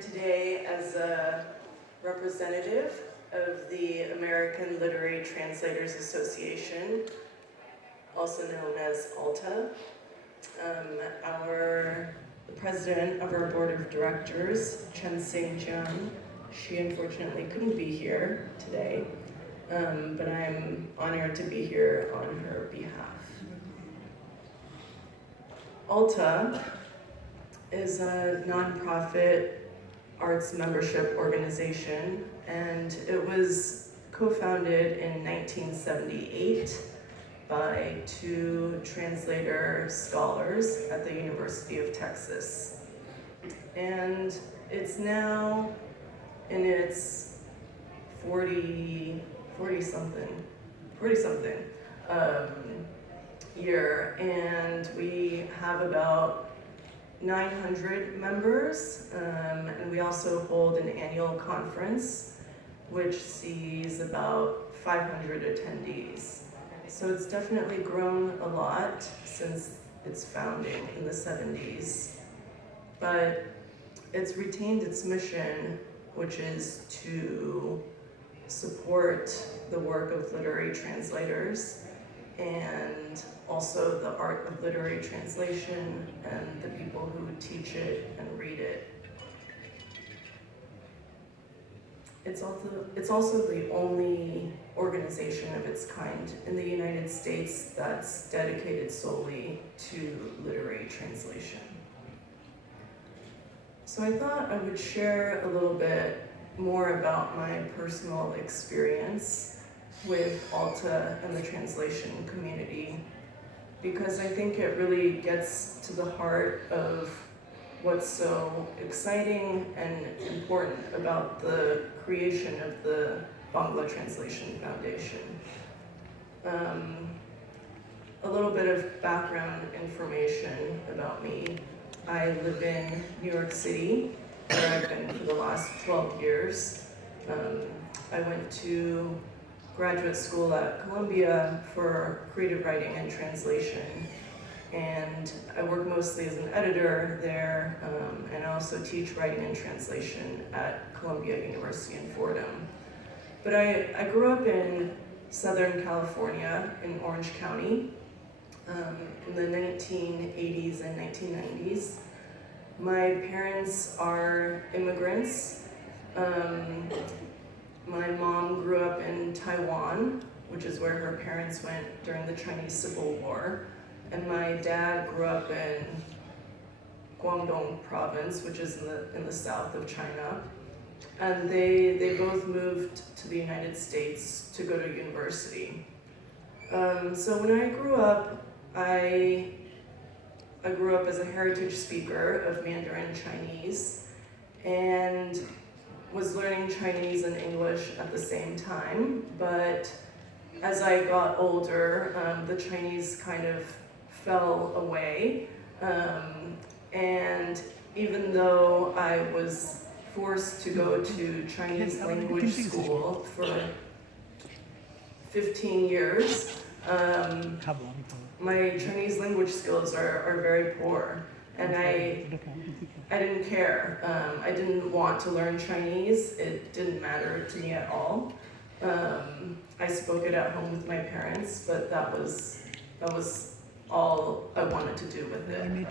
Today as a representative of the American Literary Translators Association, also known as ALTA. The president of our board of directors, Chen Sing-Jiang, she unfortunately couldn't be here today, but I'm honored to be here on her behalf. ALTA is a nonprofit arts membership organization, and it was co-founded in 1978 by two translator scholars at the University of Texas. And it's now in its 40-something year, and we have about 900 members, and we also hold an annual conference which sees about 500 attendees. So it's definitely grown a lot since its founding in the 70s, but it's retained its mission, which is to support the work of literary translators and also the art of literary translation and the people who teach it and read it. It's also the only organization of its kind in the United States that's dedicated solely to literary translation. So I thought I would share a little bit more about my personal experience with ALTA and the translation community, because I think it really gets to the heart of what's so exciting and important about the creation of the Bangla Translation Foundation. A little bit of background information about me. I live in New York City, where I've been for the last 12 years. I went to graduate school at Columbia for creative writing and translation, and I work mostly as an editor there, and I also teach writing and translation at Columbia University in Fordham. But I grew up in Southern California in Orange County in the 1980s and 1990s. My parents are immigrants. My mom grew up in Taiwan, which is where her parents went during the Chinese Civil War. And my dad grew up in Guangdong province, which is in the south of China. And they both moved to the United States to go to university. So when I grew up, I grew up as a heritage speaker of Mandarin Chinese, and was learning Chinese and English at the same time. But as I got older, the Chinese kind of fell away. And even though I was forced to go to Chinese language school for 15 years, my Chinese language skills are very poor. And I didn't care. I didn't want to learn Chinese. It didn't matter to me at all. I spoke it at home with my parents, but that was all I wanted to do with it. And